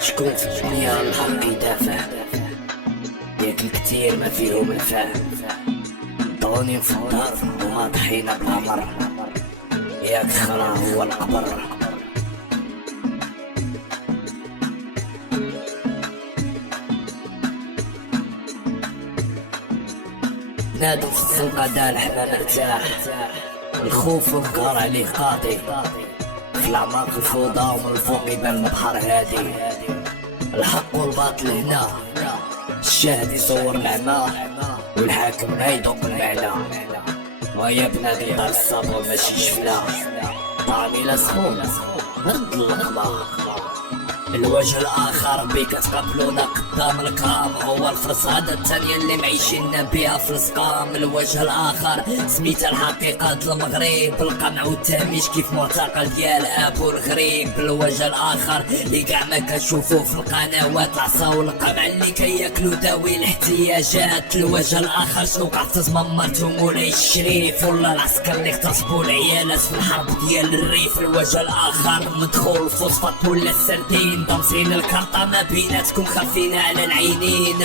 شكون في الدنيا الحق يدافع؟ ياك الكتير ما فيهم الفهم، ضروني في الدار وما ضحينا بالعمر، ياك خرا هو القبر. نادو في الزنقة دال حنا نرتاح، الخوف والقهر عليه قاضي، في الأعماق الفوضى ومن الفوق يبان البحر هادي. الحق والباطل هنا، الشاهد يصور العمى والحاكم ما يذوق المعنى. ويا بنادي دار الصبر ماشي شفنا، طعمي لا سخون رد اللقمة. الوجه الاخر بيك تقبلونا قدام الكرام، هو الفرصادة التانية اللي معيشين بها في السقام. الوجه الاخر سميتها الحقيقة المغرب، القمع والتهميش كيف معتقل ديال ابو الغريب. الوجه الاخر اللي كاع ما كتشوفوه في القنوات، العصا والقمع اللي كياكلو ذوي الاحتياجات. الوجه الاخر شنو قعدت مرتو مولاي الشريف، ولا العسكر اللي اغتصبوا العيالات في الحرب ديال الريف. الوجه الاخر مدخول الفوسفات ولا السردين، ضامسين الكرطة ما بيناتكم خافين على العينين.